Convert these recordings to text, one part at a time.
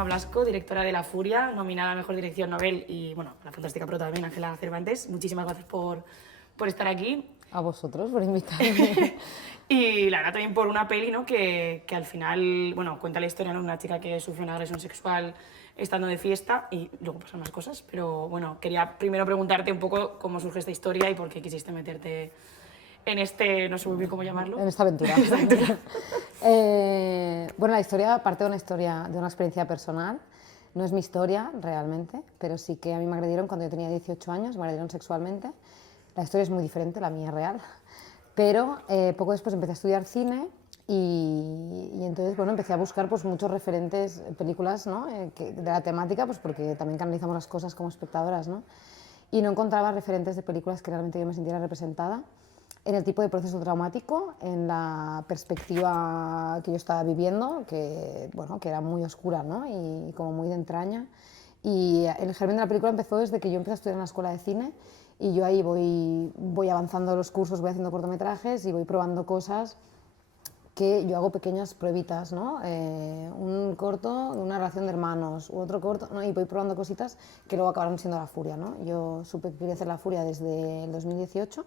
Gemma Blasco, directora de La Furia, nominada a Mejor Dirección Nobel y, bueno, la fantástica prota también, Ángela Cervantes. Muchísimas gracias por estar aquí. A vosotros por invitarme. Y la verdad también por una peli, ¿no? que al final, bueno, cuenta la historia, ¿no? Una chica que sufre una agresión sexual estando de fiesta y luego pasan más cosas. Pero bueno, quería primero preguntarte un poco cómo surge esta historia y por qué quisiste meterte en este, no sé muy bien cómo llamarlo. En esta aventura. Bueno, la historia parte de una historia, de una experiencia personal. No es mi historia realmente, pero sí que a mí me agredieron cuando yo tenía 18 años, me agredieron sexualmente. La historia es muy diferente, la mía real. Pero poco después empecé a estudiar cine y entonces bueno, empecé a buscar pues, muchos referentes, películas, ¿no? De la temática, pues porque también canalizamos las cosas como espectadoras, ¿no? Y no encontraba referentes de películas que realmente yo me sintiera representada en el tipo de proceso traumático, en la perspectiva que yo estaba viviendo, que, bueno, que era muy oscura, ¿no? Y como muy de entraña. Y el germen de la película empezó desde que yo empecé a estudiar en la escuela de cine y yo ahí voy avanzando los cursos, voy haciendo cortometrajes y voy probando cosas que yo hago pequeñas pruebitas, ¿no? Un corto, una relación de hermanos, u otro corto, ¿no? Y voy probando cositas que luego acabaron siendo La Furia, ¿no? Yo supe que quería hacer La Furia desde el 2018.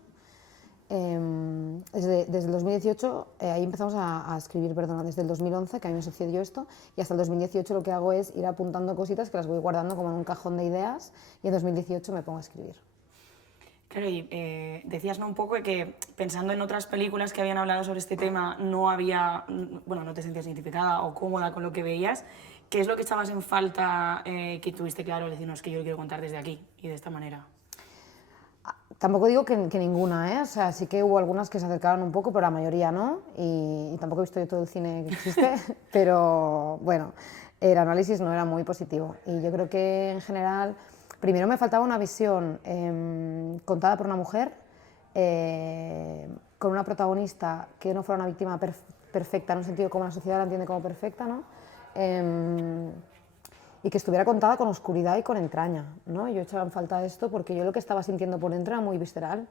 Desde el 2018, ahí empezamos a escribir, perdona, desde el 2011, que a mí me sucedió esto, y hasta el 2018 lo que hago es ir apuntando cositas que las voy guardando como en un cajón de ideas, y en 2018 me pongo a escribir. Claro, y decías, ¿no? Un poco que pensando en otras películas que habían hablado sobre este tema, no había, bueno, no te sentías identificada o cómoda con lo que veías. ¿Qué es lo que echabas en falta que tuviste claro? Decir, no, es que yo lo quiero contar desde aquí y de esta manera. Tampoco digo que ninguna, ¿eh? O sea, sí que hubo algunas que se acercaron un poco, pero la mayoría no, y tampoco he visto yo todo el cine que existe, pero bueno, el análisis no era muy positivo. Y yo creo que en general, primero me faltaba una visión contada por una mujer, con una protagonista que no fuera una víctima perfecta, en un sentido como la sociedad la entiende como perfecta, ¿no? Y que estuviera contada con oscuridad y con entraña, ¿no? Yo echaba en falta esto porque yo lo que estaba sintiendo por dentro era muy visceral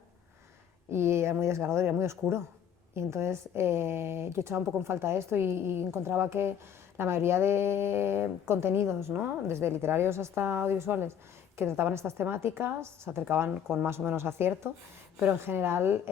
y era muy desgarrador, era muy oscuro. Y entonces yo echaba un poco en falta esto y encontraba que la mayoría de contenidos, ¿no? Desde literarios hasta audiovisuales, que trataban estas temáticas, se acercaban con más o menos acierto, pero en general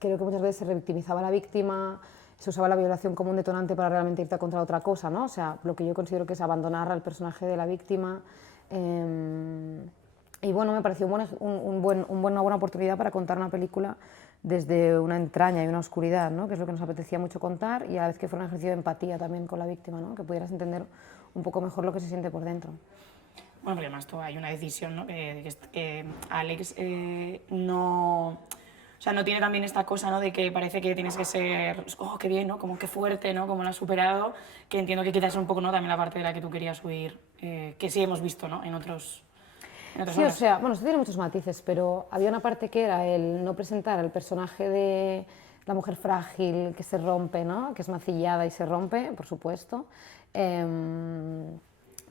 creo que muchas veces se revictimizaba a la víctima, se usaba la violación como un detonante para realmente irte a contra otra cosa, ¿no? O sea, lo que yo considero que es abandonar al personaje de la víctima. Y bueno, me pareció una buena oportunidad para contar una película desde una entraña y una oscuridad, ¿no? Que es lo que nos apetecía mucho contar, y a la vez que fue un ejercicio de empatía también con la víctima, ¿no? Que pudieras entender un poco mejor lo que se siente por dentro. Bueno, porque además hay una decisión, ¿no? Que Alex no... O sea, no tiene también esta cosa, ¿no? De que parece que tienes que ser, oh, qué bien, ¿no? Como qué fuerte, ¿no? Como lo has superado, que entiendo que quizás es un poco, ¿no? También la parte de la que tú querías huir, que sí hemos visto, ¿no? En otras Sí, o obras. sea, bueno, esto tiene muchos matices, pero había una parte que era el no presentar al personaje de la mujer frágil que se rompe, ¿no? Que es mancillada y se rompe, por supuesto. Pero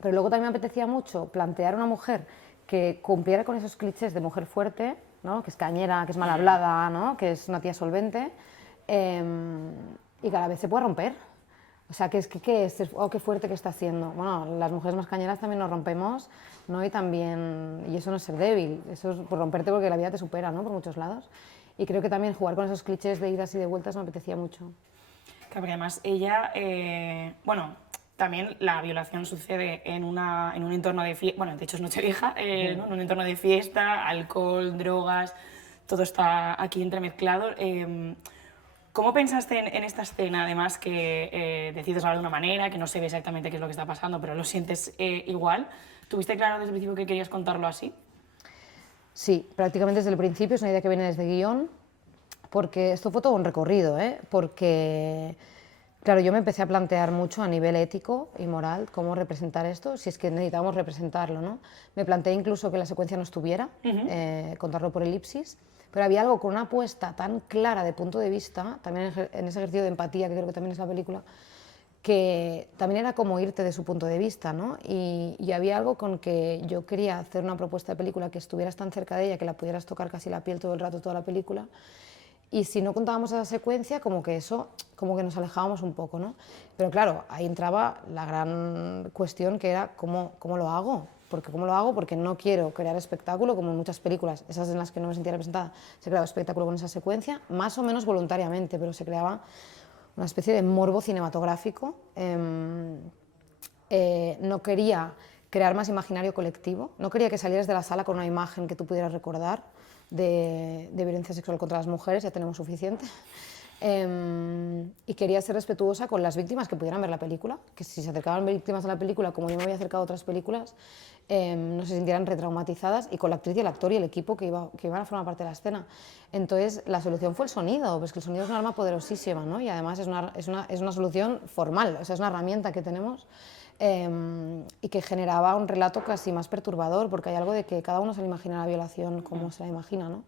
luego también me apetecía mucho plantear una mujer que cumpliera con esos clichés de mujer fuerte, ¿no? Que es cañera, que es mal hablada, ¿no? Que es una tía solvente, y que a la vez se puede romper. O sea, ¿qué es? Oh, qué fuerte que está siendo. Bueno, las mujeres más cañeras también nos rompemos, ¿no? Y eso no es ser débil, eso es por romperte porque la vida te supera, ¿no? Por muchos lados. Y creo que también jugar con esos clichés de idas y de vueltas me apetecía mucho. Claro, porque además ella, bueno, también la violación sucede en un entorno de fiesta, bueno, de hecho es Nochevieja, ¿no? En un entorno de fiesta, alcohol, drogas, todo está aquí entremezclado. ¿Cómo pensaste en esta escena, además, que decides hablar de una manera, que no se ve exactamente qué es lo que está pasando, pero lo sientes igual? ¿Tuviste claro desde el principio que querías contarlo así? Sí, prácticamente desde el principio, es una idea que viene desde guión, porque esto fue todo un recorrido, ¿eh? Porque, claro, yo me empecé a plantear mucho a nivel ético y moral cómo representar esto, si es que necesitábamos representarlo, ¿no? Me planteé incluso que la secuencia no estuviera, contarlo por elipsis, pero había algo con una apuesta tan clara de punto de vista, también en ese ejercicio de empatía, que creo que también es la película, que también era como irte de su punto de vista, ¿no? Y había algo con que yo quería hacer una propuesta de película que estuvieras tan cerca de ella, que la pudieras tocar casi la piel todo el rato, toda la película, y si no contábamos esa secuencia, como que eso, como que nos alejábamos un poco, ¿no? Pero claro, ahí entraba la gran cuestión que era cómo lo hago. ¿Cómo lo hago? Porque no quiero crear espectáculo, como en muchas películas, esas en las que no me sentía representada, se creaba espectáculo con esa secuencia, más o menos voluntariamente, pero se creaba una especie de morbo cinematográfico. No quería crear más imaginario colectivo, no quería que salieras de la sala con una imagen que tú pudieras recordar de violencia sexual contra las mujeres, ya tenemos suficiente. Y quería ser respetuosa con las víctimas que pudieran ver la película, que si se acercaban víctimas a la película, como yo me había acercado a otras películas, no se sintieran retraumatizadas, y con la actriz y el actor y el equipo que iban a formar parte de la escena. Entonces la solución fue el sonido, pues que el sonido es un arma poderosísima, ¿no? Y además es una solución formal, o sea, es una herramienta que tenemos y que generaba un relato casi más perturbador, porque hay algo de que cada uno se le imagina la violación como se la imagina, ¿no?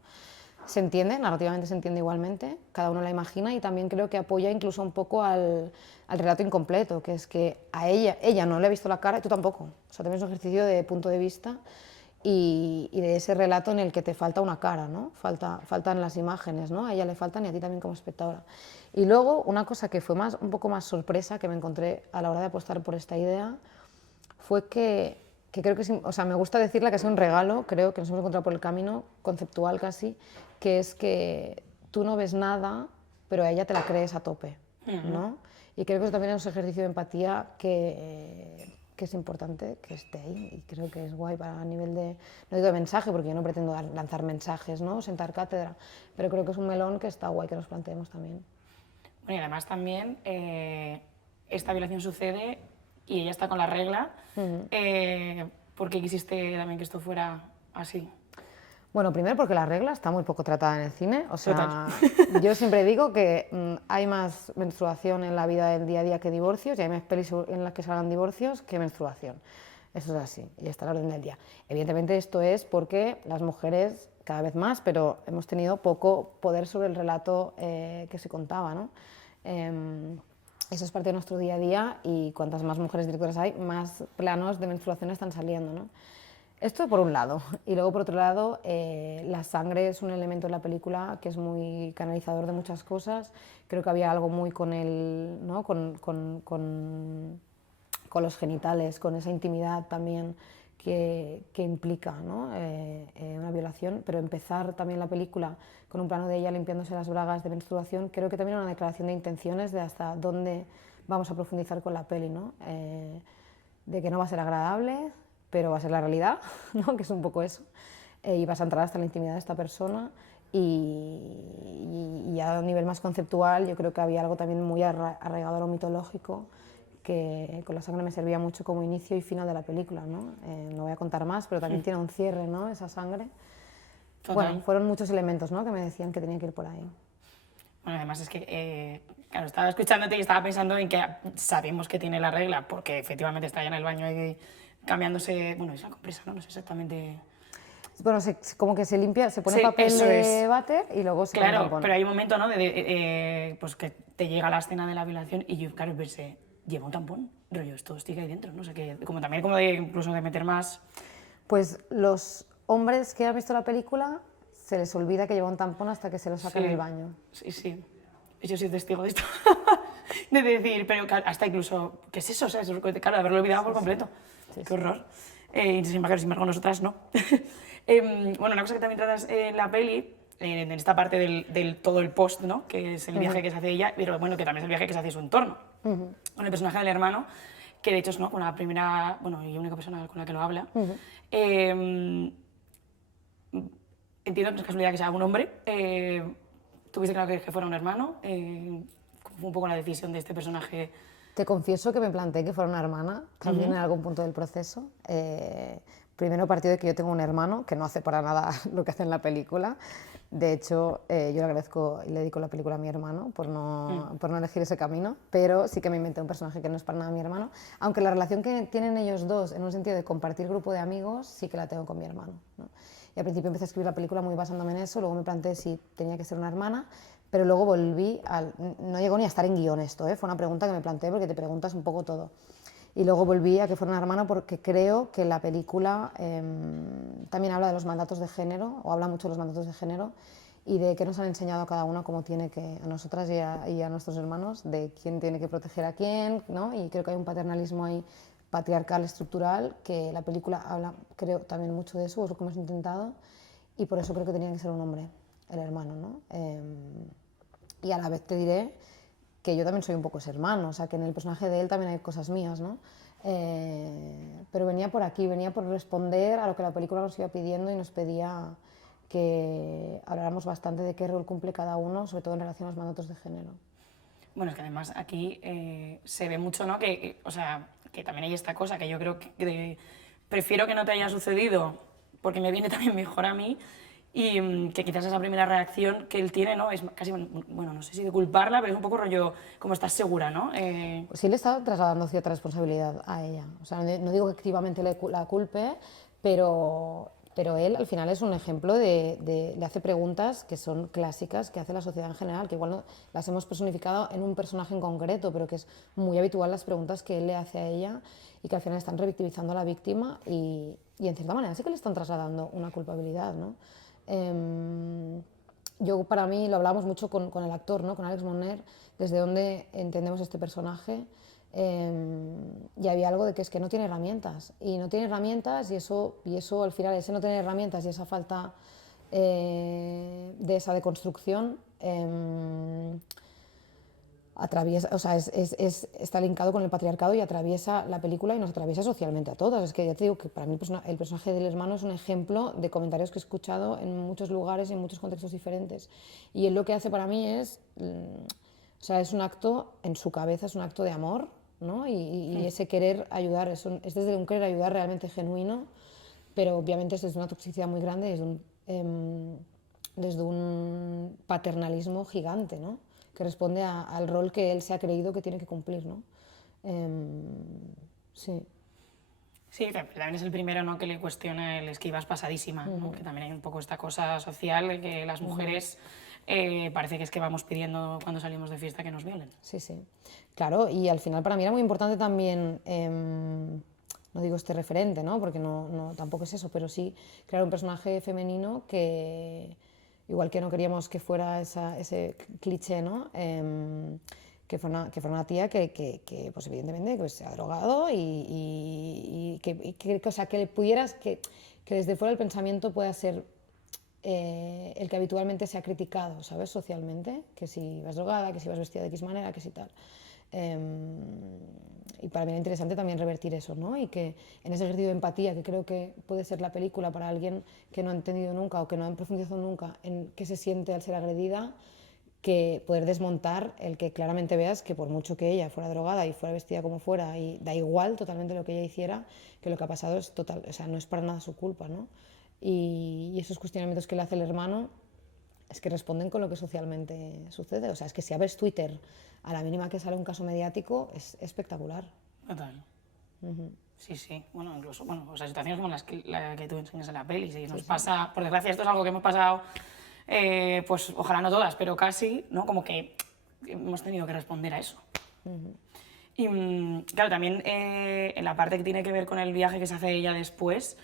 Se entiende, narrativamente se entiende igualmente, cada uno la imagina, y también creo que apoya incluso un poco al relato incompleto, que es que a ella no le ha visto la cara y tú tampoco. O sea, también es un ejercicio de punto de vista y de ese relato en el que te falta una cara, ¿no? Faltan las imágenes, ¿no? A ella le faltan y a ti también como espectadora. Y luego, una cosa que fue un poco más sorpresa que me encontré a la hora de apostar por esta idea fue que creo que, o sea, me gusta decirla que es un regalo, creo que nos hemos encontrado por el camino, conceptual casi, que es que tú no ves nada, pero a ella te la crees a tope, ¿no? Y creo que eso también es un ejercicio de empatía que es importante que esté ahí, y creo que es guay para a nivel de, no digo de mensaje, porque yo no pretendo lanzar mensajes, ¿no? Sentar cátedra, pero creo que es un melón que está guay que nos planteemos también. Bueno, y además también esta violación sucede y ella está con la regla. ¿Por qué quisiste también que esto fuera así? Bueno, primero porque la regla está muy poco tratada en el cine, o sea, yo siempre digo que hay más menstruación en la vida del día a día que divorcios, y hay más pelis en las que salgan divorcios que menstruación. Eso es así, y está a la orden del día. Evidentemente esto es porque las mujeres, cada vez más, pero hemos tenido poco poder sobre el relato que se contaba, ¿no? Eso es parte de nuestro día a día, y cuantas más mujeres directoras hay, más planos de menstruación están saliendo, ¿no? Esto por un lado. Y luego por otro lado, la sangre es un elemento en la película que es muy canalizador de muchas cosas. Creo que había algo muy con el, ¿no? con los genitales, con esa intimidad también que implica, ¿no? Una violación, pero empezar también la película con un plano de ella limpiándose las bragas de menstruación, creo que también era una declaración de intenciones de hasta dónde vamos a profundizar con la peli, ¿no? De que no va a ser agradable, pero va a ser la realidad, ¿no? Que es un poco eso, y vas a entrar hasta la intimidad de esta persona, y a un nivel más conceptual yo creo que había algo también muy arraigado a lo mitológico, que con la sangre me servía mucho como inicio y final de la película, ¿no? No voy a contar más, pero también tiene un cierre, ¿no? Esa sangre. Total. Bueno, fueron muchos elementos, ¿no? Que me decían que tenía que ir por ahí. Bueno, además es que, claro, estaba escuchándote y estaba pensando en que sabemos que tiene la regla, porque efectivamente está ya en el baño y cambiándose, bueno, es la compresa, ¿no? No sé exactamente. Bueno, como que se limpia, se pone papel de váter y luego se Claro, pero hay un momento, ¿no? Pues que te llega la escena de la violación y yo, claro, pensé, lleva un tampón, rollo, esto sigue ahí dentro, no sé qué, como también como de incluso de meter más. Pues los hombres que han visto la película se les olvida que lleva un tampón hasta que se lo sacan del baño. Sí, sí. Yo soy testigo de esto. De decir, pero hasta incluso, ¿qué es eso? O sea, claro, haberlo olvidado por completo. Qué horror. Y sin embargo, nosotras no. Bueno, una cosa que también tratas en la peli, en esta parte del todo el post, ¿no? Que es el viaje que se hace ella, pero bueno, que también es el viaje que se hace su entorno. Con el personaje del hermano, que de hecho es, ¿no? Una primera, bueno, y única persona con la que lo habla. Entiendo que no es casualidad que sea un hombre. ¿Tuviste claro que fuera un hermano? ¿Cómo fue un poco la decisión de este personaje? Te confieso que me planteé que fuera una hermana, también en algún punto del proceso. Primero partió de que yo tengo un hermano que no hace para nada lo que hace en la película. De hecho, yo le agradezco y le dedico la película a mi hermano por no elegir ese camino, pero sí que me inventé un personaje que no es para nada mi hermano, aunque la relación que tienen ellos dos, en un sentido de compartir grupo de amigos, sí que la tengo con mi hermano, ¿no? Y al principio empecé a escribir la película muy basándome en eso, luego me planteé si tenía que ser una hermana, pero luego volví no llegó ni a estar en guión esto, fue una pregunta que me planteé porque te preguntas un poco todo. Y luego volví a que fuera una hermana porque creo que la película también habla de los mandatos de género, o habla mucho de los mandatos de género, y de qué nos han enseñado a cada uno cómo tiene que, a nosotras y a nuestros hermanos, de quién tiene que proteger a quién, ¿no? Y creo que hay un paternalismo ahí patriarcal estructural, que la película habla, creo, también mucho de eso, es lo que hemos intentado, y por eso creo que tenía que ser un hombre, el hermano, ¿no? Y a la vez te diré que yo también soy un poco ese hermano, o sea, que en el personaje de él también hay cosas mías, ¿no? Pero venía por aquí, venía por responder a lo que la película nos iba pidiendo y nos pedía que habláramos bastante de qué rol cumple cada uno, sobre todo en relación a los mandatos de género. Bueno, es que además aquí se ve mucho, ¿no? O sea, que también hay esta cosa que yo creo que prefiero que no te haya sucedido porque me viene también mejor a mí y que quizás esa primera reacción que él tiene, ¿no? Es casi, bueno, no sé si de culparla, pero es un poco rollo, como estás segura, ¿no? Pues sí le está trasladando cierta responsabilidad a ella. O sea, no digo que activamente la culpe, pero él al final es un ejemplo le hace preguntas que son clásicas que hace la sociedad en general, que igual no, las hemos personificado en un personaje en concreto, pero que es muy habitual las preguntas que él le hace a ella y que al final están revictimizando a la víctima y en cierta manera sí que le están trasladando una culpabilidad, ¿no? Yo, para mí, lo hablamos mucho con el actor, ¿no? Con Alex Monner, desde dónde entendemos este personaje. Y había algo de que es que no tiene herramientas. Y no tiene herramientas y eso al final, ese no tener herramientas y esa falta de esa deconstrucción atraviesa, o sea, está linkado con el patriarcado y atraviesa la película y nos atraviesa socialmente a todas. Es que ya te digo que para mí el personaje del hermano es un ejemplo de comentarios que he escuchado en muchos lugares y en muchos contextos diferentes. Y él lo que hace para mí es, o sea, es un acto, en su cabeza es un acto de amor, ¿no? Y ese querer ayudar, es desde un querer ayudar realmente genuino, pero obviamente es desde una toxicidad muy grande, desde un paternalismo gigante, ¿no? Que responde al rol que él se ha creído que tiene que cumplir, ¿no? Sí. Sí, también es el primero, ¿no? Que le cuestiona el es que ibas pasadísima, ¿no? Que también hay un poco esta cosa social de que las mujeres parece que es que vamos pidiendo cuando salimos de fiesta que nos violen. Sí, sí. Claro, y al final para mí era muy importante también, no digo este referente, ¿no? Porque tampoco es eso, pero sí crear un personaje femenino que, igual que no queríamos que fuera ese cliché, ¿no? Que fuera una tía que pues evidentemente pues, se ha drogado y o sea, que pudieras, que desde fuera el pensamiento pueda ser el que habitualmente se ha criticado, ¿sabes? Socialmente, que si vas drogada, que si vas vestida de X manera, que si tal. Y para mí era interesante también revertir eso, ¿no? Y que en ese ejercicio de empatía, que creo que puede ser la película para alguien que no ha entendido nunca o que no ha profundizado nunca en qué se siente al ser agredida, que poder desmontar el que claramente veas que por mucho que ella fuera drogada y fuera vestida como fuera y da igual totalmente lo que ella hiciera, que lo que ha pasado es total, o sea, no es para nada su culpa, ¿no? Y esos cuestionamientos que le hace el hermano es que responden con lo que socialmente sucede. O sea, es que si abres Twitter a la mínima que sale un caso mediático, es espectacular. Total. Sí, sí. Bueno, incluso, bueno, o sea, situaciones como la que tú enseñas en la peli. Si nos pasa, por desgracia, esto es algo que hemos pasado, pues ojalá no todas, pero casi, ¿no? Como que hemos tenido que responder a eso. Y claro, también en la parte que tiene que ver con el viaje que se hace ella después,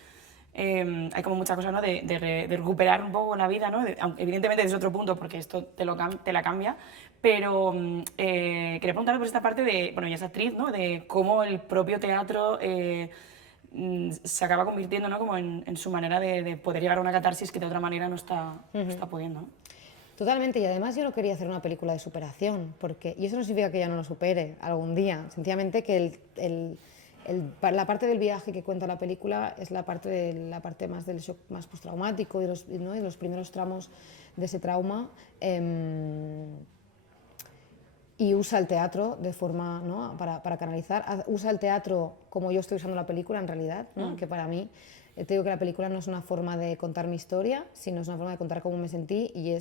hay como mucha cosa, ¿no? de recuperar un poco la vida, ¿no? Evidentemente desde otro punto, porque esto te la cambia, pero quería preguntarle por esta parte de, bueno, ella es actriz, ¿no? De cómo el propio teatro se acaba convirtiendo, ¿no? Como en su manera de poder llegar a una catarsis que de otra manera no está pudiendo, ¿no? Totalmente, y además yo no quería hacer una película de superación, y eso no significa que ella no lo supere algún día, sencillamente que la parte del viaje que cuenta la película es la parte más del shock más postraumático y ¿no? de los primeros tramos de ese trauma, y usa el teatro de forma, ¿no? para canalizar, usa el teatro como yo estoy usando la película en realidad, ¿no? Que para mí, te digo que la película no es una forma de contar mi historia, sino es una forma de contar cómo me sentí y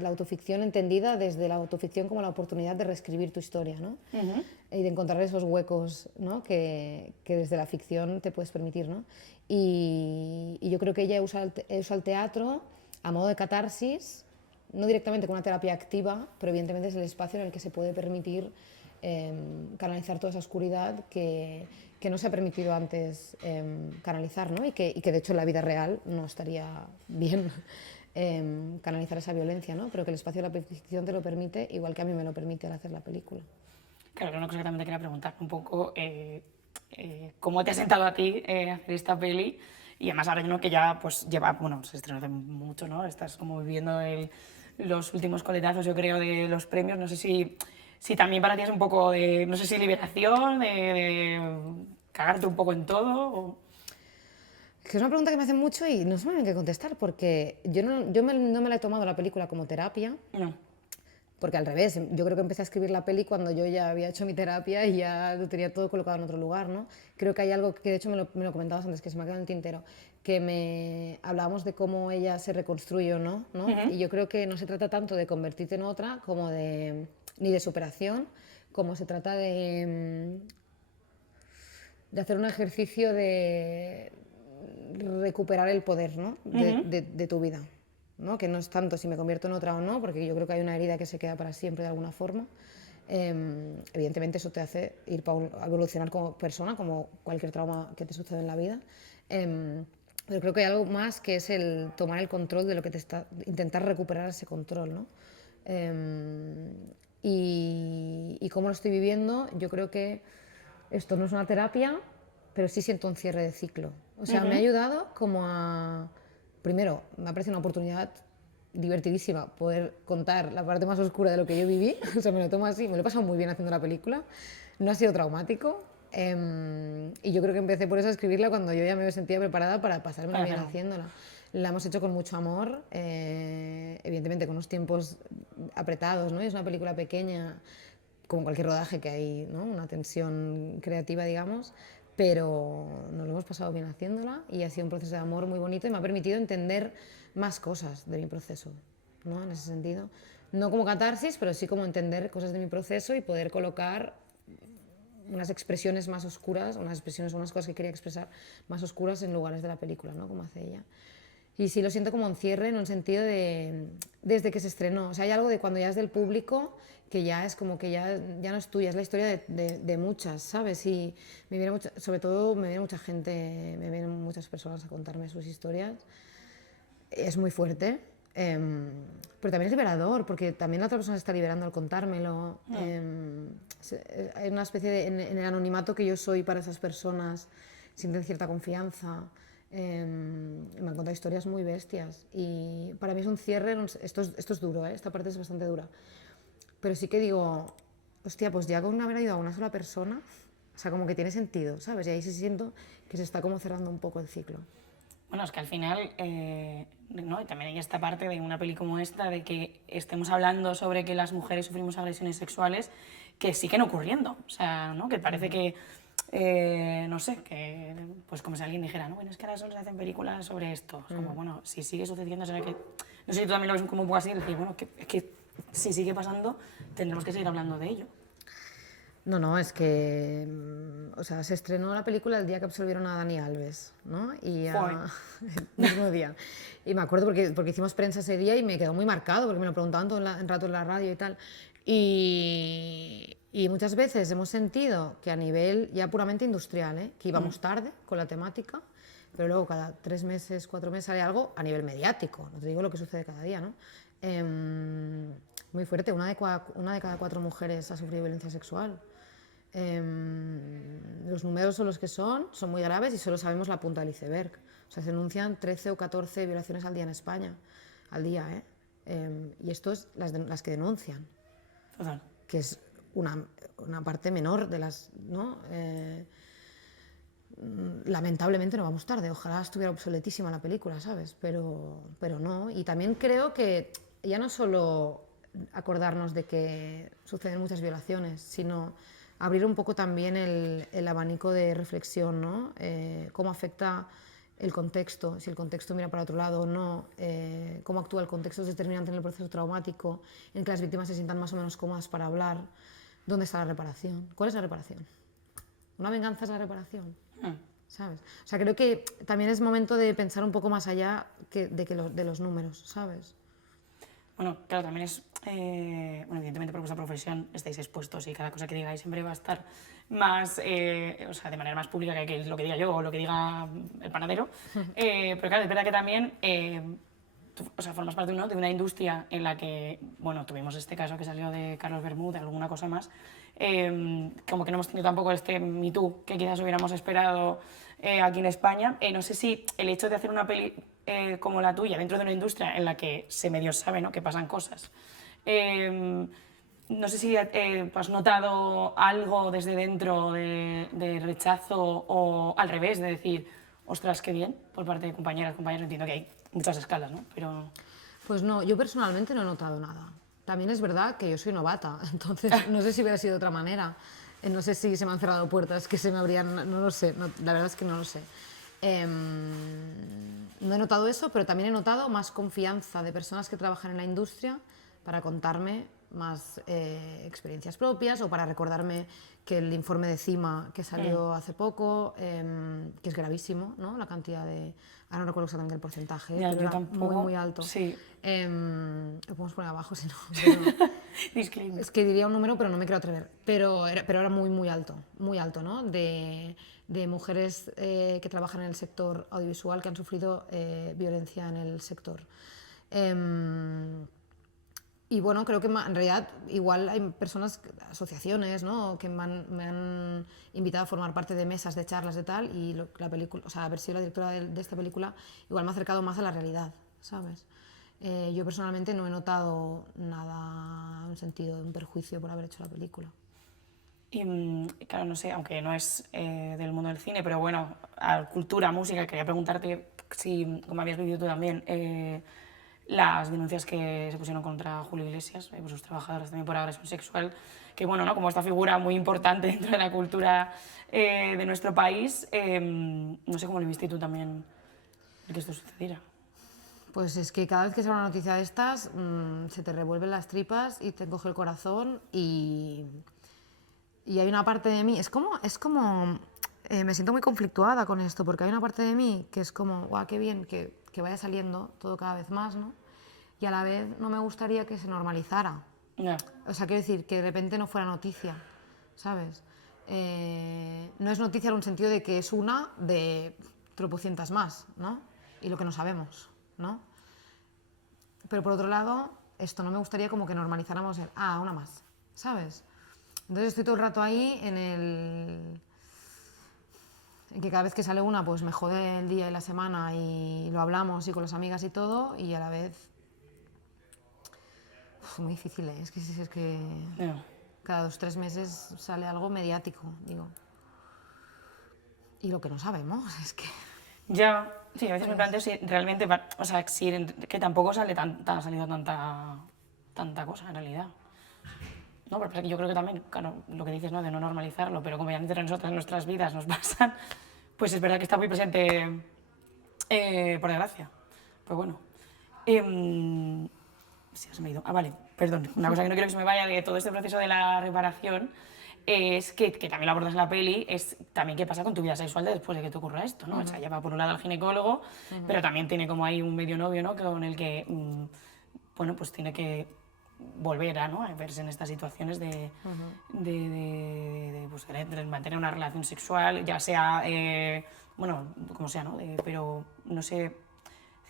la autoficción entendida desde la autoficción como la oportunidad de reescribir tu historia, ¿no? Y de encontrar esos huecos, ¿no? que desde la ficción te puedes permitir, ¿no? Y yo creo que ella usa el teatro a modo de catarsis, no directamente con una terapia activa, pero evidentemente es el espacio en el que se puede permitir canalizar toda esa oscuridad que no se ha permitido antes canalizar, ¿no? Y que de hecho en la vida real no estaría bien. canalizar esa violencia, ¿no? Pero que el espacio de la ficción te lo permite, igual que a mí me lo permite al hacer la película. Claro, era una cosa que también te quería preguntar un poco, ¿cómo te ha sentado a ti hacer esta peli? Y además ahora que ya pues lleva, bueno, se estrenó hace mucho, ¿no? Estás como viviendo los últimos coletazos, yo creo, de los premios. No sé si también para ti es un poco de, no sé si liberación, de cagarte un poco en todo. Es que es una pregunta que me hacen mucho y no sé muy bien qué contestar, porque no me la he tomado la película como terapia, No. porque al revés, yo creo que empecé a escribir la peli cuando yo ya había hecho mi terapia y ya lo tenía todo colocado en otro lugar, ¿no? Creo que hay algo que de hecho me lo comentabas antes, que se me ha quedado en el tintero, hablábamos de cómo ella se reconstruye o no, ¿no? Y yo creo que no se trata tanto de convertirte en otra como ni de superación, como se trata de hacer un ejercicio de recuperar el poder, ¿no? de tu vida, ¿no? Que no es tanto si me convierto en otra o no, porque yo creo que hay una herida que se queda para siempre de alguna forma. Evidentemente eso te hace a evolucionar como persona, como cualquier trauma que te sucede en la vida. Pero creo que hay algo más que es el tomar el control de lo que te está, intentar recuperar ese control, ¿no? Y cómo lo estoy viviendo, yo creo que esto no es una terapia, pero sí siento un cierre de ciclo. O sea, me ha ayudado como a... Primero, me ha parecido una oportunidad divertidísima poder contar la parte más oscura de lo que yo viví. O sea, me lo tomo así, me lo he pasado muy bien haciendo la película. No ha sido traumático. Y yo creo que empecé por eso a escribirla cuando yo ya me sentía preparada para pasármela bien haciéndola. La hemos hecho con mucho amor, evidentemente con unos tiempos apretados, ¿no? Es una película pequeña, como cualquier rodaje que hay, ¿no? Una tensión creativa, digamos, pero nos lo hemos pasado bien haciéndola y ha sido un proceso de amor muy bonito y me ha permitido entender más cosas de mi proceso, ¿no? En ese sentido. No como catarsis, pero sí como entender cosas de mi proceso y poder colocar unas expresiones más oscuras, unas cosas que quería expresar más oscuras en lugares de la película, ¿no? Como hace ella. Y sí lo siento como un cierre en un sentido de desde que se estrenó. O sea, hay algo de cuando ya es del público que ya es como que ya no es tuya, es la historia de muchas, ¿sabes? Y sobre todo me viene mucha gente, me vienen muchas personas a contarme sus historias. Es muy fuerte, pero también es liberador, porque también la otra persona se está liberando al contármelo. Hay una especie de, en el anonimato que yo soy para esas personas, sienten cierta confianza. Me han contado historias muy bestias y para mí es un cierre, esto es duro, esta parte es bastante dura, pero sí que digo, hostia, pues ya con haber ayudado a una sola persona, o sea, como que tiene sentido, ¿sabes? Y ahí sí siento que se está como cerrando un poco el ciclo. Bueno, es que al final, ¿no? Y también hay esta parte de una peli como esta, de que estemos hablando sobre que las mujeres sufrimos agresiones sexuales que siguen ocurriendo. O sea, ¿no? Que parece que, no sé, que pues como si alguien dijera, no, bueno, es que ahora solo se hacen películas sobre esto. Es como, bueno, si sigue sucediendo, será que... No sé si tú también lo ves como un poco así, decir, bueno, es que si sigue pasando, tendremos que seguir hablando de ello. No, es que, o sea, se estrenó la película el día que absolvieron a Dani Alves, ¿no? Y el mismo día. Y me acuerdo porque hicimos prensa ese día y me quedó muy marcado, porque me lo preguntaban todo el rato en la radio y tal. Y muchas veces hemos sentido que a nivel ya puramente industrial, que íbamos tarde con la temática, pero luego cada 3 meses, 4 meses sale algo a nivel mediático, no te digo lo que sucede cada día, ¿no? Muy fuerte, una de cada 4 mujeres ha sufrido violencia sexual. Los números son los que son muy graves y solo sabemos la punta del iceberg. O sea, se denuncian 13 o 14 violaciones al día en España, al día, y esto es las que denuncian, Total. que es una parte menor de las, ¿no? Lamentablemente no vamos tarde, ojalá estuviera obsoletísima la película, ¿sabes? Pero no, y también creo que ya no solo acordarnos de que suceden muchas violaciones, sino abrir un poco también el abanico de reflexión, ¿no? Cómo afecta el contexto, si el contexto mira para otro lado o no, cómo actúa el contexto es determinante en el proceso traumático, en que las víctimas se sientan más o menos cómodas para hablar. ¿Dónde está la reparación? ¿Cuál es la reparación? ¿Una venganza es la reparación? ¿Sabes? O sea, creo que también es momento de pensar un poco más allá de los números, ¿sabes? Bueno, claro, también es, bueno, evidentemente por vuestra profesión estáis expuestos y cada cosa que digáis siempre va a estar más, o sea, de manera más pública que lo que diga yo o lo que diga el panadero. Pero claro, es verdad que también o sea, formas parte, ¿no?, de una industria en la que, bueno, tuvimos este caso que salió de Carlos Bermúdez, alguna cosa más, como que no hemos tenido tampoco este Me Too que quizás hubiéramos esperado aquí en España. No sé si el hecho de hacer una peli como la tuya dentro de una industria en la que se medio sabe, ¿no?, que pasan cosas, no sé si has notado algo desde dentro de rechazo o al revés, de decir, ostras, qué bien, por parte de compañeras, compañeros, entiendo que hay muchas escalas, ¿no? Pero... Pues no, yo personalmente no he notado nada. También es verdad que yo soy novata, entonces no sé si hubiera sido de otra manera. No sé si se me han cerrado puertas que se me habrían... No lo sé, la verdad es que no lo sé. No he notado eso, pero también he notado más confianza de personas que trabajan en la industria para contarme más experiencias propias o para recordarme que el informe de CIMA que salió hace poco, que es gravísimo, ¿no?, la cantidad de... Ahora no recuerdo exactamente el porcentaje, Ya, pero yo era tampoco, muy, muy alto. sí. Lo podemos poner abajo si no. Pero Disclaimer. es que diría un número, pero no me quiero atrever. Pero era muy, muy alto, ¿no? De mujeres que trabajan en el sector audiovisual que han sufrido violencia en el sector. Y bueno, creo que en realidad igual hay personas, asociaciones, ¿no?, que me han invitado a formar parte de mesas de charlas de tal, y la película, o sea, haber sido la directora de esta película igual me ha acercado más a la realidad, ¿sabes? Yo personalmente no he notado nada en un sentido de un perjuicio por haber hecho la película. Y claro, no sé, aunque no es del mundo del cine, pero bueno, a cultura, música, quería preguntarte si, como habías vivido tú también, las denuncias que se pusieron contra Julio Iglesias, por sus trabajadores también por agresión sexual, que bueno, ¿no?, como esta figura muy importante dentro de la cultura de nuestro país, no sé cómo lo viste tú también el que esto sucediera. Pues es que cada vez que sale una noticia de estas, se te revuelven las tripas y te encoge el corazón y hay una parte de mí, me siento muy conflictuada con esto, porque hay una parte de mí que es como, guau, qué bien que vaya saliendo todo cada vez más, ¿no? Y a la vez no me gustaría que se normalizara. Ya. O sea, quiero decir, que de repente no fuera noticia, ¿sabes? No es noticia en un sentido de que es una de tropocientas más, ¿no? Y lo que no sabemos, ¿no? Pero por otro lado, esto no me gustaría como que normalizáramos una más, ¿sabes? Entonces estoy todo el rato ahí en que cada vez que sale una, pues me jode el día y la semana y lo hablamos y con las amigas y todo, y a la vez... muy difícil, ¿eh? Es que Ya. cada 2 o 3 meses sale algo mediático, digo. Y lo que no sabemos es que... Ya, sí, a veces me planteo si realmente, o sea, que tampoco ha salido tanta cosa en realidad. No, pero yo creo que también, claro, lo que dices, ¿no?, de no normalizarlo, pero como ya entre nosotras en nuestras vidas nos pasan, pues es verdad que está muy presente, por desgracia. Pues bueno. Sí, se me ha ido. Ah, vale, perdón. Una cosa que no quiero que se me vaya de todo este proceso de la reparación es que también lo abordas en la peli, es también qué pasa con tu vida sexual después de que te ocurra esto, ¿no? O sea, lleva por un lado al ginecólogo, pero también tiene como ahí un medio novio, ¿no?, con el que, bueno, pues tiene que volver a, ¿no?, a verse en estas situaciones pues, de mantener una relación sexual, ya sea, bueno, como sea, ¿no? Pero no sé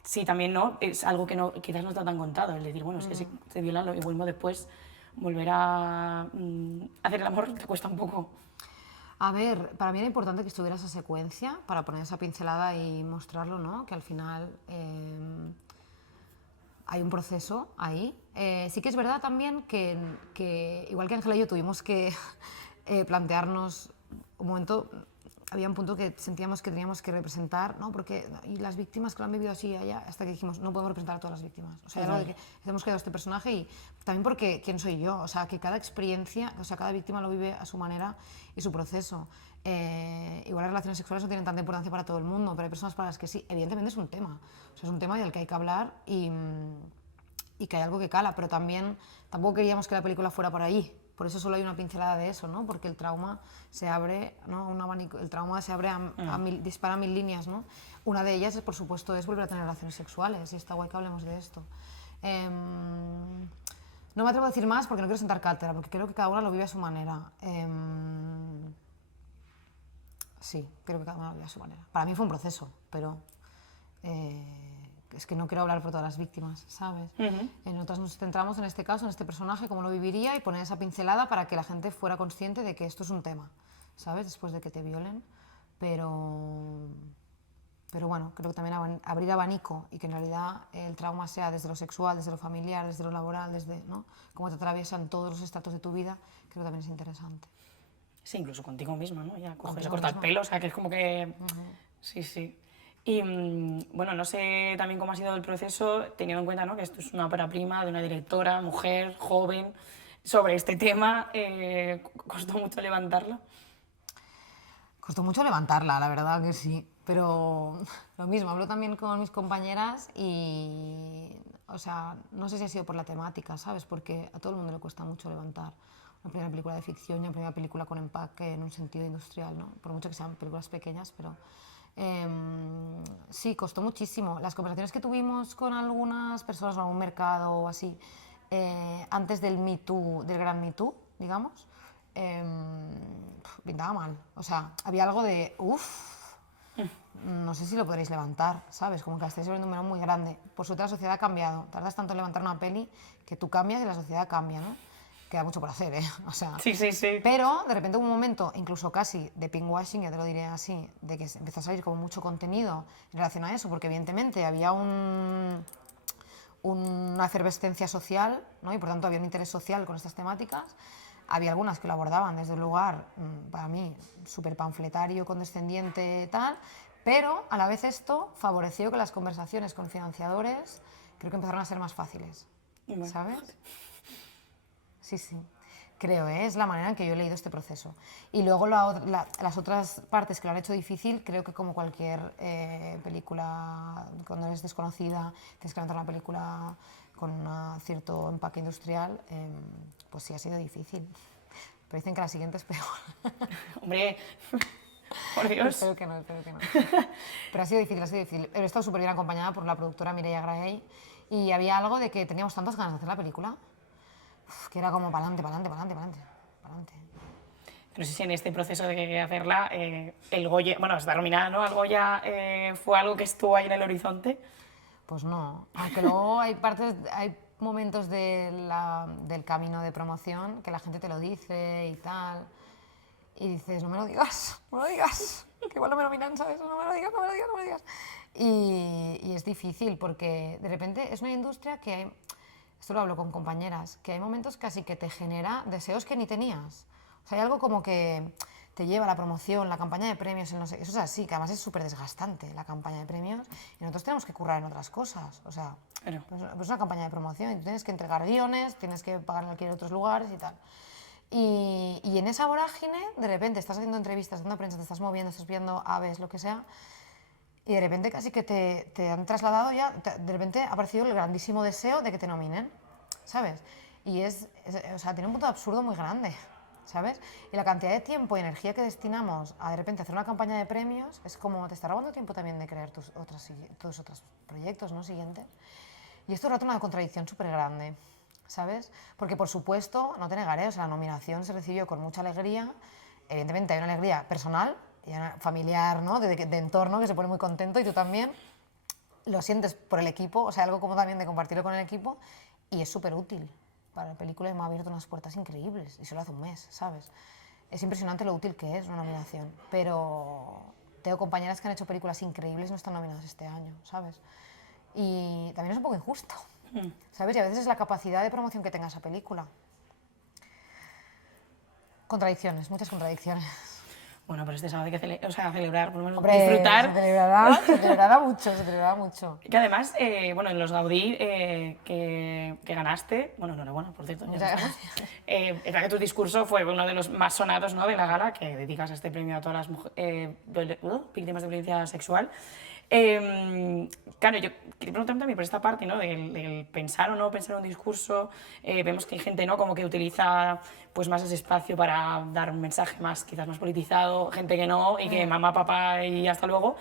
si también, ¿no?, es algo que no, quizás no está tan contado, el decir, bueno, es que si te violan y vuelvo después, volver a hacer el amor te cuesta un poco. A ver, para mí era importante que estuviera esa secuencia para poner esa pincelada y mostrarlo, ¿no? Que al final hay un proceso ahí. Sí que es verdad también que igual que Ángela y yo tuvimos que plantearnos un momento, había un punto que sentíamos que teníamos que representar, ¿no? Porque y las víctimas que lo han vivido así allá, hasta que dijimos, no podemos representar a todas las víctimas. O sea, era de que hemos creado este personaje y también porque quién soy yo, o sea, que cada experiencia, o sea, cada víctima lo vive a su manera y su proceso. Igual las relaciones sexuales no tienen tanta importancia para todo el mundo, pero hay personas para las que sí. Evidentemente es un tema, o sea, es un tema del que hay que hablar y que hay algo que cala, pero también tampoco queríamos que la película fuera por ahí. Por eso solo hay una pincelada de eso, ¿no? Porque el trauma se abre, ¿no? Un abanico, el trauma se abre dispara a 1000 líneas, ¿no? Una de ellas, por supuesto, es volver a tener relaciones sexuales, y está guay que hablemos de esto. No me atrevo a decir más porque no quiero sentar cátedra, porque creo que cada una lo vive a su manera. Sí, creo que cada una lo vive a su manera. Para mí fue un proceso, pero es que no quiero hablar por todas las víctimas, ¿sabes? En otras nos centramos en este caso, en este personaje, cómo lo viviría y poner esa pincelada para que la gente fuera consciente de que esto es un tema, ¿sabes? Después de que te violen, pero bueno, creo que también abrir abanico y que en realidad el trauma sea desde lo sexual, desde lo familiar, desde lo laboral, desde, ¿no? Cómo te atraviesan todos los estratos de tu vida, creo que también es interesante. Sí, incluso contigo misma, ¿no? Ya coges a Contigo cortar misma. pelo, o sea, que es como que... Sí, sí. Y bueno, no sé también cómo ha sido el proceso, teniendo en cuenta, ¿no?, que esto es una ópera prima de una directora, mujer, joven, sobre este tema. ¿Costó mucho levantarla? Costó mucho levantarla, la verdad que sí, pero lo mismo, hablo también con mis compañeras y, o sea, no sé si ha sido por la temática, ¿sabes? Porque a todo el mundo le cuesta mucho levantar una primera película de ficción y una primera película con empaque en un sentido industrial, ¿no? Por mucho que sean películas pequeñas, pero sí, costó muchísimo. Las conversaciones que tuvimos con algunas personas en algún mercado o así, antes del Me Too, del gran Me Too, digamos, pintaba mal. O sea, había algo de, no sé si lo podréis levantar, ¿sabes? Como que estáis viendo un número muy grande. Por suerte la sociedad ha cambiado. Tardas tanto en levantar una peli que tú cambias y la sociedad cambia, ¿no? Queda mucho por hacer, ¿eh? O sea, Sí, sí, sí. pero de repente hubo un momento, incluso casi de pinkwashing, ya te lo diré así, de que empezó a salir como mucho contenido en relación a eso, porque evidentemente había una efervescencia social, ¿no? Y por tanto había un interés social con estas temáticas. Había algunas que lo abordaban desde un lugar, para mí, súper panfletario, condescendiente, tal, pero a la vez esto favoreció que las conversaciones con financiadores creo que empezaron a ser más fáciles, ¿sabes? Sí, sí. Creo, ¿eh? Es la manera en que yo he leído este proceso. Y luego las otras partes que lo han hecho difícil, creo que como cualquier película, cuando eres desconocida, tienes que levantar una película con un cierto empaque industrial, pues sí ha sido difícil. Pero dicen que la siguiente es peor. Hombre, por Dios. Espero que no, espero que no. Pero ha sido difícil, ha sido difícil. He estado súper bien acompañada por la productora Mireia Graell y había algo de que teníamos tantas ganas de hacer la película que era como para adelante, para adelante, para adelante, para adelante. No sé si en este proceso de hacerla, el Goya, bueno, está nominada, ¿no?, al Goya, fue algo que estuvo ahí en el horizonte. Pues no, aunque luego hay momentos del camino de promoción que la gente te lo dice y tal, y dices, no me lo digas, no me lo digas, que igual no me nominan, ¿sabes? No me lo digas, no me lo digas, no me lo digas. Y es difícil porque de repente es una industria que hay, esto lo hablo con compañeras, que hay momentos casi que te genera deseos que ni tenías. O sea, hay algo como que te lleva la promoción, la campaña de premios, no sé, eso es así, que además es súper desgastante la campaña de premios y nosotros tenemos que currar en otras cosas. O sea, Claro. pues es una campaña de promoción y tú tienes que entregar guiones, tienes que pagar el alquiler en otros lugares y tal. Y en esa vorágine, de repente estás haciendo entrevistas, dando prensa, te estás moviendo, estás viendo aves, lo que sea, y de repente casi que te han trasladado ya, de repente ha aparecido el grandísimo deseo de que te nominen, ¿sabes? Y o sea, tiene un punto de absurdo muy grande, ¿sabes? Y la cantidad de tiempo y energía que destinamos a de repente hacer una campaña de premios es como te está robando tiempo también de crear tus otros proyectos, ¿no? Siguientes. Y esto es una contradicción súper grande, ¿sabes? Porque por supuesto, no te negaré, o sea, la nominación se recibió con mucha alegría, evidentemente hay una alegría personal, y una familiar, ¿no? De entorno, que se pone muy contento y tú también lo sientes por el equipo, o sea, algo como también de compartirlo con el equipo y es súper útil para la película y me ha abierto unas puertas increíbles y solo hace un mes, ¿sabes? Es impresionante lo útil que es una nominación, pero tengo compañeras que han hecho películas increíbles y no están nominadas este año, ¿sabes? Y también es un poco injusto, ¿sabes? Y a veces es la capacidad de promoción que tenga esa película. Contradicciones, muchas contradicciones. Bueno, pero este sábado hay que celebrar, por lo menos Hombre, disfrutar. se celebrará mucho, se celebrará mucho. Que además, bueno, en los Gaudí que ganaste, bueno, enhorabuena, por cierto, Muchas gracias. es verdad que tu discurso fue uno de los más sonados, ¿no?, de la gala, que dedicas este premio a todas las víctimas de violencia sexual. Claro, yo quería preguntarme también por esta parte, ¿no?, del pensar o no pensar un discurso. Vemos que hay gente, ¿no?, como que utiliza pues más ese espacio para dar un mensaje más, quizás más politizado, gente que no, y que mamá, papá y hasta luego.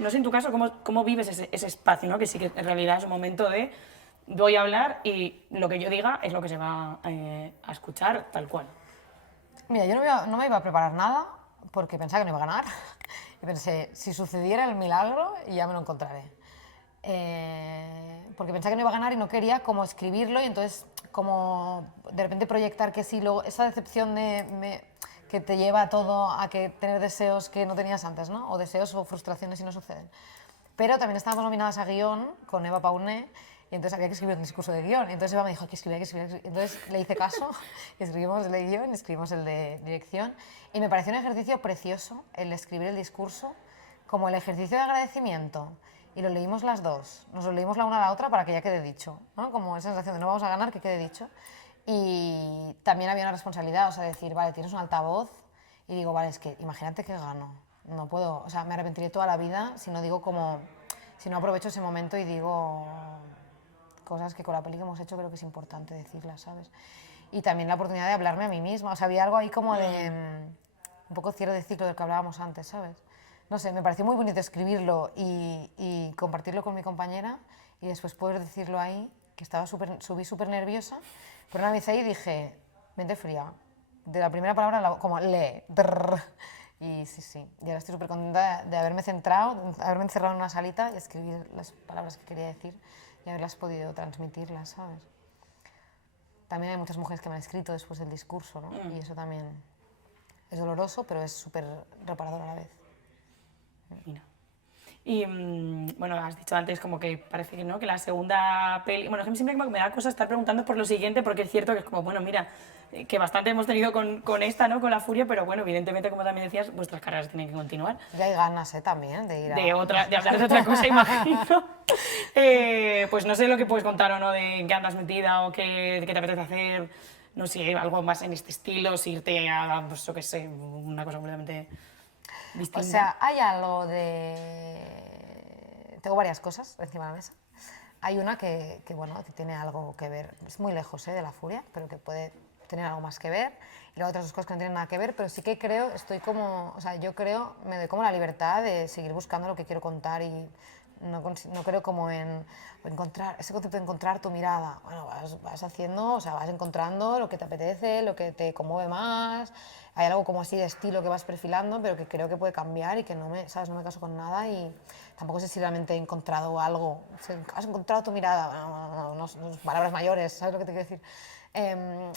No sé en tu caso cómo vives ese espacio, ¿no?, que sí que en realidad es un momento de voy a hablar y lo que yo diga es lo que se va a escuchar tal cual. Mira, yo no me iba a preparar nada porque pensaba que no iba a ganar. Y pensé, si sucediera el milagro, ya me lo encontraré. porque pensaba que no iba a ganar y no quería como escribirlo y entonces como de repente proyectar que sí, luego esa decepción que te lleva a todo a que tener deseos que no tenías antes, ¿no? O deseos o frustraciones si no suceden. Pero también estábamos nominadas a guión con Eva Pauné y entonces había que escribir un discurso de guión. Y entonces Eva me dijo, hay que escribir, hay que escribir, hay que escribir. Entonces le hice caso, escribimos el de guión, escribimos el de dirección y me pareció un ejercicio precioso el escribir el discurso como el ejercicio de agradecimiento. Y lo leímos las dos, nos lo leímos la una a la otra para que ya quede dicho, ¿no? Como esa sensación de no vamos a ganar, que quede dicho. Y también había una responsabilidad, o sea, decir, vale, tienes un altavoz y digo, vale, es que imagínate que gano, no puedo, o sea, me arrepentiré toda la vida si no digo como, si no aprovecho ese momento y digo cosas que con la peli que hemos hecho creo que es importante decirlas, ¿sabes? Y también la oportunidad de hablarme a mí misma, o sea, había algo ahí como de un poco cierre de ciclo del que hablábamos antes, ¿sabes? No sé, me pareció muy bonito escribirlo y compartirlo con mi compañera y después poder decirlo ahí, que estaba subí súper nerviosa, pero una vez ahí dije, mente fría, de la primera palabra como lee, drrr, y sí, sí, y ahora estoy súper contenta de haberme centrado, de haberme encerrado en una salita y escribir las palabras que quería decir y haberlas podido transmitirlas, ¿sabes? También hay muchas mujeres que me han escrito después del discurso, ¿no? Y eso también es doloroso, pero es súper reparador a la vez. Mira. Y bueno, has dicho antes como que parece que no, que la segunda peli... Bueno, siempre como que me da cosa estar preguntando por lo siguiente, porque es cierto que es como, bueno, mira, que bastante hemos tenido con esta, ¿no? Con La Furia, pero bueno, evidentemente, como también decías, vuestras carreras tienen que continuar. Y hay ganas, también, de ir a... De hablar de otra cosa, imagino. Pues no sé lo que puedes contar o no de en qué andas metida o qué te apetece hacer, no sé, algo más en este estilo, si irte a, pues yo qué sé, una cosa completamente distinta. O sea, hay algo de... Tengo varias cosas encima de la mesa. Hay una bueno, que tiene algo que ver, es muy lejos de La Furia, pero que puede tener algo más que ver. Y luego otras dos cosas que no tienen nada que ver, pero sí que creo, estoy como, o sea, yo creo, me doy como la libertad de seguir buscando lo que quiero contar y no creo como en encontrar, ese concepto de encontrar tu mirada. Bueno, vas haciendo, o sea, vas encontrando lo que te apetece, lo que te conmueve más. Hay algo como así de estilo que vas perfilando, pero que creo que puede cambiar y que no me, ¿sabes? No me caso con nada y tampoco sé si realmente he encontrado algo. ¿Has encontrado tu mirada? No, son palabras mayores, ¿sabes lo que te quiero decir?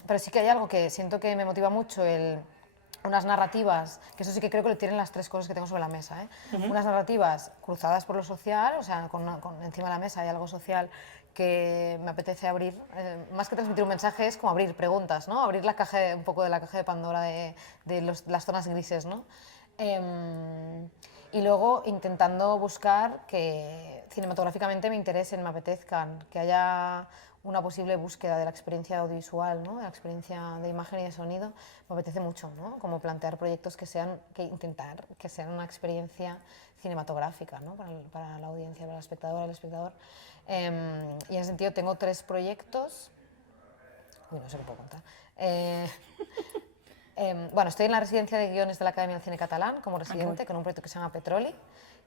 Pero sí que hay algo que siento que me motiva mucho, unas narrativas, que eso sí que creo que lo tienen las tres cosas que tengo sobre la mesa, ¿eh? Unas narrativas cruzadas por lo social, o sea, encima de la mesa hay algo social que me apetece abrir, más que transmitir un mensaje es como abrir preguntas, ¿no? Abrir la caja, un poco de la caja de Pandora de las zonas grises, ¿no? Y luego intentando buscar que cinematográficamente me interesen, me apetezcan, que haya una posible búsqueda de la experiencia audiovisual, ¿no? De la experiencia de imagen y de sonido, me apetece mucho, ¿no? Como plantear proyectos intentar que sean una experiencia cinematográfica, ¿no? Para la audiencia, para la espectadora, el espectador. Y en ese sentido tengo 3 proyectos. Uy, no sé qué puedo contar. Bueno, estoy en la residencia de guiones de la Academia del Cine Catalán como residente, con un proyecto que se llama Petroli,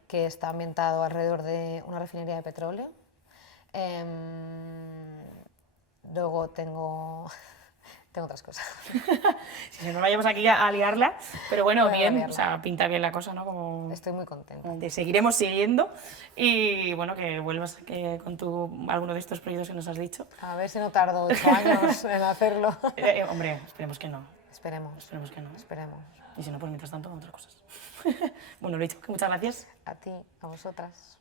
que está ambientado alrededor de una refinería de petróleo. Luego tengo otras cosas. Si no vayamos aquí a liarla, pero bueno, Voy a bien, liarla. o sea, pinta bien la cosa, ¿no? Como Estoy muy contenta. te seguiremos siguiendo y bueno, que vuelvas con alguno de estos proyectos que nos has dicho. A ver si no tardo 8 años en hacerlo. Hombre, esperemos que no. Esperemos. Esperemos que no. Esperemos. Y si no, pues mientras tanto, otras cosas. Bueno, lo dicho, muchas gracias. A ti, a vosotras.